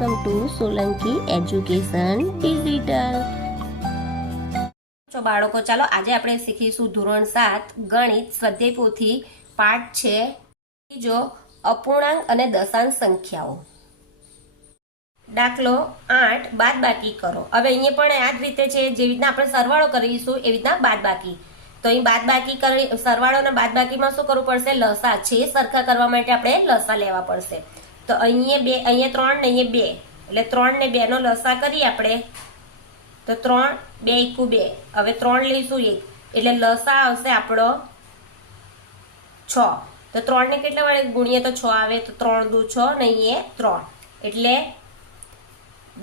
Welcome to Solanki education digital. બાળકો, ચાલો આજે આપણે શીખીશું ધોરણ 7 ગણિત સ્વાધ્યાય પોથી પાઠ છે બીજો, અપૂર્ણાંક અને દશાંશ સંખ્યાઓ. દાખલો 8 બાદબાકી કરો. હવે અહીંયા પણ આ જ રીતે છે, જેવી રીતના આપણે સરવાળો કરીશું એવી રીતના બાદબાકી. તો અહીં બાદબાકી કરી સરવાળો અને બાદબાકીમાં શું કરવું પડશે? લસા છે સરખા કરવા માટે આપણે લસા લેવા પડશે. તો અહીંયા 3 ને અહીંયા 2 એટલે 3 ને 2 નો લસા કરીએ આપણે. તો 3 2 * 2. હવે 3 લઈશું 1 એટલે લસા આવશે આપણો 6. તો 3 ને કેટલા વડે ગુણીએ તો 6 આવે. તો 3 × 2 = 6 ને અહીંયા 3 એટલે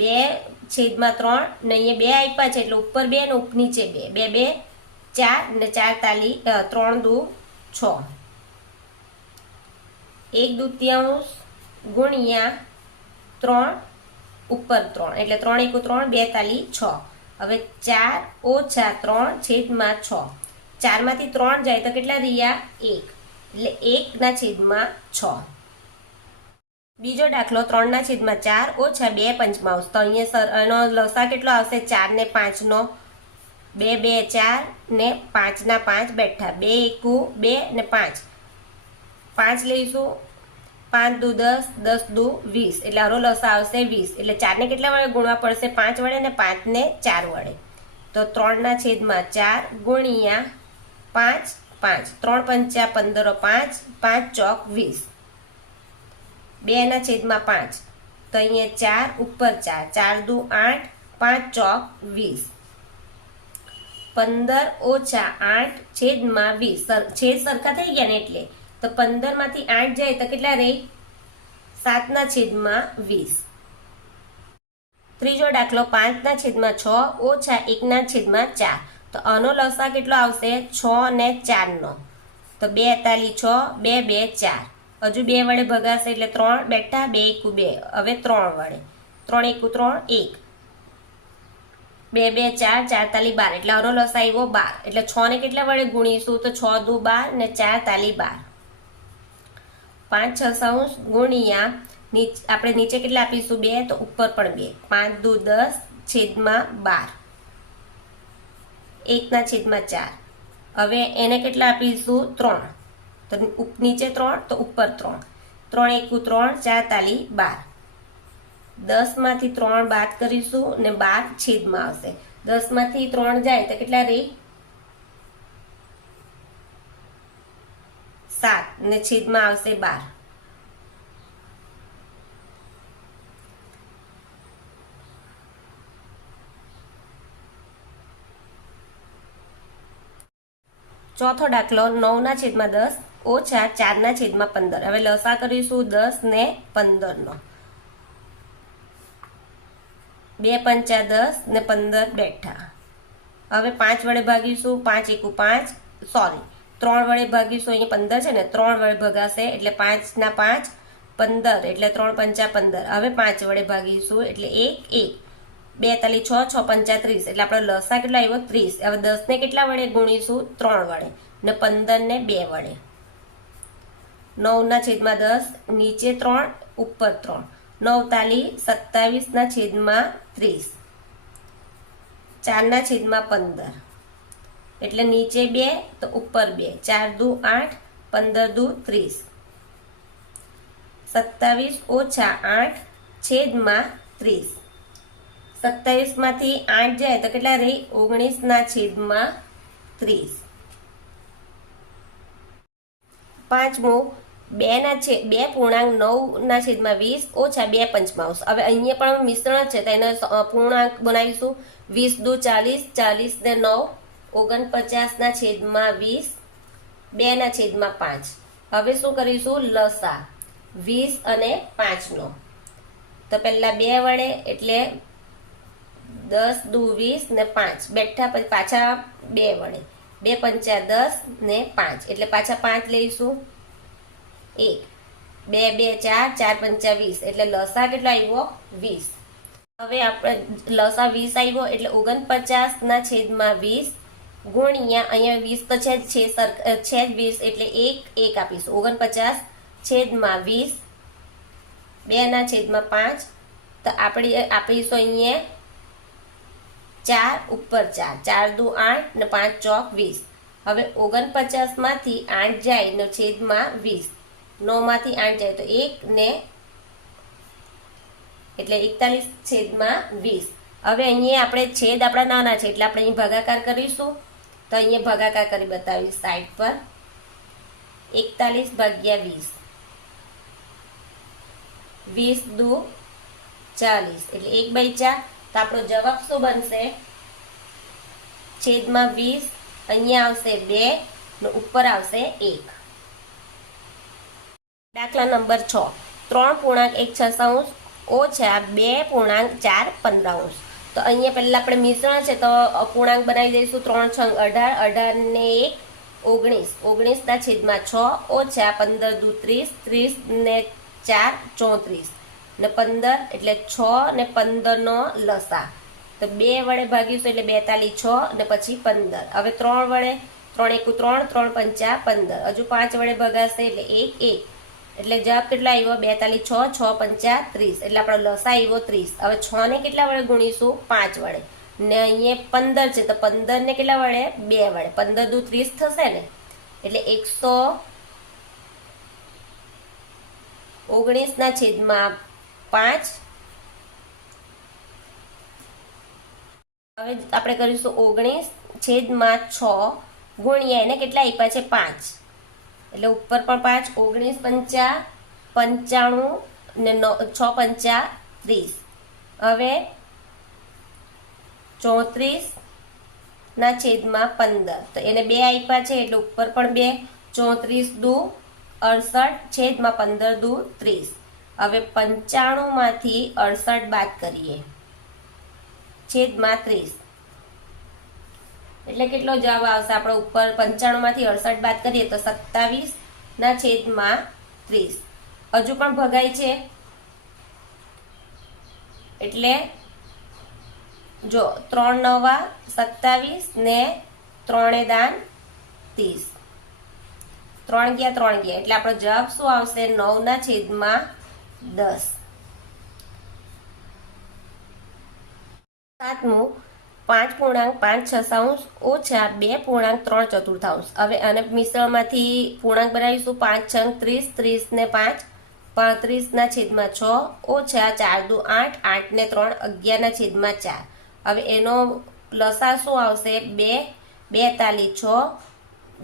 2/3 ને અહીંયા 2 આપ્યા છે એટલે ઉપર 2 ને નીચે 2 2 4 ને 4 તાલી 3 × 2 = 6. 1/2 ગુણ્યા 3 ઉપર 3 એટલે 3 × 3 2 તાલી 6. હવે 4 - 3 છેદમાં 6. 4 માંથી 3 જાય તો કેટલા રહ્યા? 1 એટલે 1/6. બીજો દાખલો 3/4 - 2 પંચમાંશ. તો અહીંયા એનો લસા કેટલો આવશે? 4 ને 5 નો 2 2 4 ને 5 ના 5 બેઠા 2 * 2 ને 5 5 લઈશું. 5 × 2 = 10 10 × 2 = 20 એટલે આનો લસા આવશે 20. એટલે 4 ને કેટલા વડે ગુણવા પડશે? 5 વડે ને 5 ને 4 વડે. તો 3/4 ગુણ્યા 5 5 3 × 5 = 15 5 5 ચોક 20 2/5. તો અહીંયા 4 ઉપર 4 4 × 2 = 8 5 ચોક 20 15 - 8 છેદમાં 20 છેદ સરખા થઈ ગયા ને એટલે. તો 15 માંથી 8 જાય તો કેટલા રહી? 7/20. ત્રીજો દાખલો 5/6 - 1/4. તો આનો લસા કેટલો આવશે? 6 ને 4 નો. તો 2 તાલી 6 2 2 4 હજુ 2 વડે ભગાશે એટલે 3 બેઠા 2 * 2 હવે 3 વડે 3 × 3 1 2 2 4 4 તાલી 12 એટલે આનો લસા આવ્યો 12. એટલે 6 ને કેટલા વડે ગુણીશું? તો 6 × 2 = 12 ને 4 તાલી 12. 5/6 ગુણ્યા આપણે નીચે કેટલા આપીશું? 2 તો ઉપર પણ 2 5 × 2 = 10 છેદમાં 12 1/4. હવે એને કેટલા આપીશું? 3 તો નીચે 3 તો ઉપર 3 3 × 1 = 3 4 તાલી 12. 10 માંથી 3 બાદ કરીશું ને 12 છેદમાં આવશે. 10 માંથી 3 જાય તો કેટલા રહી? 7 ને છેદમાં આવશે 12. ચોથો દાખલો 9/10 - 4/15. હવે લસા કરીશું 10 ને 15 નો. 2 × 5 = 10 ને 15 બેઠા. હવે 5 વડે ભાગીશું. 5 × 1 = 5 સોરી 3 વડે ભાગીશું. અહીંયા 15 છે ને 3 વડે ભગાશે એટલે 5 ના 5 15 એટલે 3 × 5 = 15. હવે 5 વડે ભાગીશું એટલે 1 1 2 તાલી 6 6 × 5 = 30 એટલે આપણો લસા કેટલો આવ્યો? 30. હવે 10 ને કેટલા વડે ગુણીશું? 3 વડે ને 15 ને 2 વડે. 9/10 નીચે 3 ઉપર 3 9 તાલી 27/30 4/15 એટલે નીચે 2 તો ઉપર 2 4 × 2 = 8 15 × 2 = 30 27 - 8 છેદમાં 30. 27 માંથી 8 જાય તો કેટલા રહી? 19/30. પાંચમું 2 પૂર્ણાંક 9/20 - 2 પંચમાંશ. હવે અહીંયા પણ મિશ્રણ છે તો એને પૂર્ણાંક બનાવીશું. 20 × 40 40 ને 9 49/20 2/5. હવે શું કરીશું? લસા 20 અને 5 નો. તો પહેલા 2 વડે એટલે 10 × 2 = 20 ને 5 બેઠા પછી પાછા 2 વડે 2 × 5 = 10 ને 5 એટલે પાછા 5 લઈશું. 1 2 2 4 4 × 5 = 20 એટલે લસા કેટલો આવ્યો? 20. હવે આપણે લસા 20 આવ્યો એટલે 49/20 ગુણ્યા અહીંયા 20 તો છે જ 20 એટલે 1 1 આપીશું. 49/20 2/5 તો આપણે આપીશું અહીંયા 4 ઉપર 4, 4 દુ 8 ને 5 ચોક 20. હવે 49 માંથી 8 જાય ને છેદમાં 20, 9 માંથી 8 જાય તો 1 ને એટલે 41 છેદમાં 20. હવે અહીંયા આપણે છેદ આપણા નાના છે એટલે આપણે અહીં ભાગાકાર કરીશું. તો અહીંયા ભાગાકાર કરી બતાવીશ સાઈડ પર. 41 ભાગ્યા 20, 20 દુ 40 એટલે 1/4. તો આપણો જવાબ શું બનશે? છેદમાં 20, અહીંયા આવશે 2 ને ઉપર આવશે 1. દાખલા નંબર 6, 3.1/6 ઓછા 2.4/15. તો અહીંયા પહેલા આપણે મિશ્રણ છે તો અપૂર્ણાંક બનાવી દઈશું. 3 છંગ 18, 18 ને 1 19, 19 ના છેદમાં 6 ઓછા 15 દુ 30, 30 ને 4 34 ને 15 એટલે 6 ને 15 નો લસા. તો 2 વડે ભાગીશું એટલે 42 6 ને પછી 15. હવે 3 વડે 3 1 3, 3 5 15. હજુ 5 વડે ભગાશે એટલે 1 1 એટલે જવાબ કેટલો આવ્યો? 42 6, 6 5 30 એટલે આપણો લસા આવ્યો 30. હવે 6 ને કેટલા વડે ગુણીશું? 5 વડે. ને અહીંયા 15 છે તો 15 ને કેટલા વડે? 2 વડે. 15 દુ 30 થશે ને એટલે 119 ના છેદમાં 5. હવે આપણે કરીશું 19 છેદમાં 6 ગુણ્યા એને કેટલા આપ્યા છે? 5 એટલે ઉપર પણ 5. 19 5 95 ને 6 5 30. હવે 34 ના છેદમાં 15 તો એને 2 આપ્યા છે એટલે ઉપર પણ 2. 34 દુ 68 છેદમાં 15 દુ 30. હવે 95 માંથી 68 બાદ કરીએ છેદમાં 30 એટલે કેટલો જવાબ આવશે? આપણે ઉપર 95 માંથી 68 બાદ કરીએ તો 27 ના છેદમાં 30. હજુ પણ ભગાય છે એટલે જો 3 9 27 ને 3 દાન 30, 3 ગયા 3 ગયા એટલે આપણો જવાબ શું આવશે? 9 ના છેદમાં 10. 7મું 5.5/6 ઓછા 2.3/4. હવે આને મિશ્રણમાંથી પૂર્ણાંક બનાવીશું. 5 છંગ 30, 30 ને 5 35 ના છેદમાં 6 ઓછા 4 દુ 8, 8 ને 3 11 ના છેદમાં 4. હવે એનો લસા શું આવશે? 2 42 6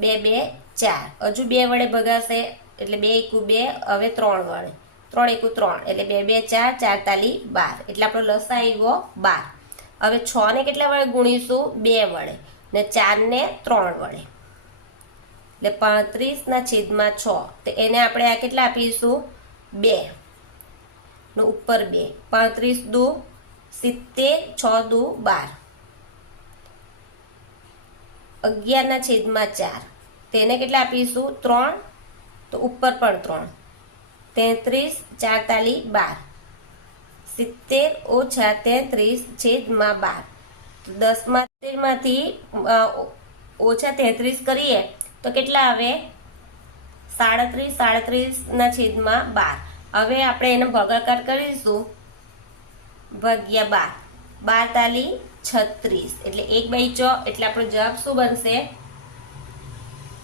2 2 4. હજુ 2 વડે ભગાશે એટલે 2 1 2. હવે 3 વડે 3 1 3 એટલે 2 2 4, 4 તાલી 12 એટલે આપણો લસા આવ્યો 12. હવે 6 ને કેટલા વડે ગુણીશું? 2 વડે ને 4 ને 3 વડે એટલે 35 ના છેદમાં 6. તો એને આપણે આ કેટલા આપીશું? 2 ને ઉપર 2. 35 દુ 70, 6 દુ 12, 11 ના છેદમાં 4. તેને કેટલા આપીશું? 3 તો ઉપર પણ 3. 33 4 તાલી 12, 70 ઓછા 33 છેદમાં 12. તો 10 માંથી ઓછા 33 કરીએ તો કેટલા આવે? 37, 37 ના છેદમાં 12. હવે આપણે એને ભાગાકાર કરીશું. ભાગ્યા 12, 12 તાલી 36 એટલે 1/4 એટલે આપણો જવાબ શું બનશે?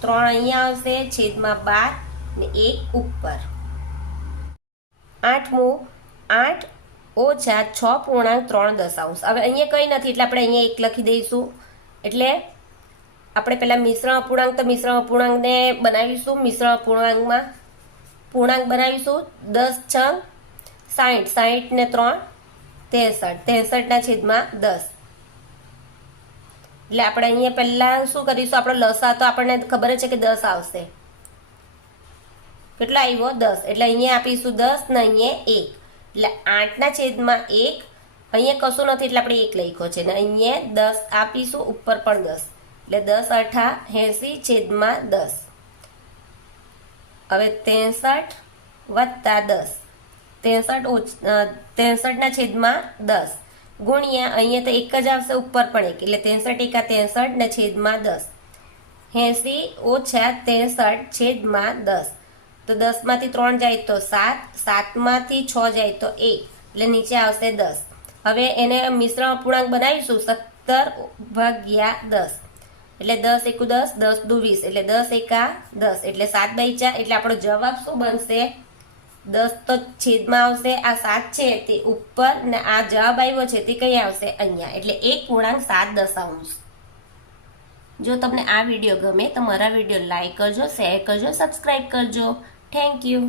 3 અહીંયા આવશે છેદમાં 12 ને 1 ઉપર. 8મું 8 ઓછા 6.3. હવે અહીંયા કંઈ નથી એટલે આપણે અહીંયા 1 લખી દઈશું. એટલે આપણે પહેલા મિશ્રણ અપૂર્ણાંક તો મિશ્રણ અપૂર્ણાંકને બનાવીશું. મિશ્રણ અપૂર્ણાંકમાં પૂર્ણાંક બનાવીશું. 10 છંગ 60, 60 ને 3 63, 63 ના છેદમાં 10. એટલે આપણે અહીંયા પહેલા શું કરીશું? આપણો લસા તો આપણને ખબર જ છે કે 10 આવશે. કેટલો આવ્યો? 10 એટલે અહીંયા આપીશું 10 ને અહીંયા 1 એટલે 8 ના છેદમાં 1. અહીંયા કશું નથી એટલે આપણે 1 લખ્યો છે ને અહીંયા 10 આપીશું. ઉપર પણ 10 એટલે 10 8 80 છેદમાં 10. હવે 63 વત્તા 10, 63 ના છેદમાં 10 ગુણ્યા અહીંયા તો 1 જ આવશે. ઉપર પણ 1 એટલે 63 એકા 63 ના છેદમાં 10. 80 ઓછા 63 છેદમાં 10. તો 10 માંથી 3 જાય તો 7, 7 માંથી 6 જાય તો 1 એટલે નીચે આવશે 10. હવે એને મિશ્ર અપૂર્ણાંક બનાવીશું 17/10 એટલે 10 એકુ 10, 10 દુ 20 એટલે 10 એકા 10 એટલે 7/4 એટલે આપણો જવાબ શું બનશે? 10 તો છેદમાં આવશે, આ 7 છે તે ઉપર ને આ જવાબ આવ્યો છે તે કઈ આવશે? અહીંયા. એટલે 1.7. જો તમને આ વિડીયો ગમે તો મારા વિડીયો લાઈક કરજો, શેર કરજો, સબસ્ક્રાઈબ કરજો. Thank you.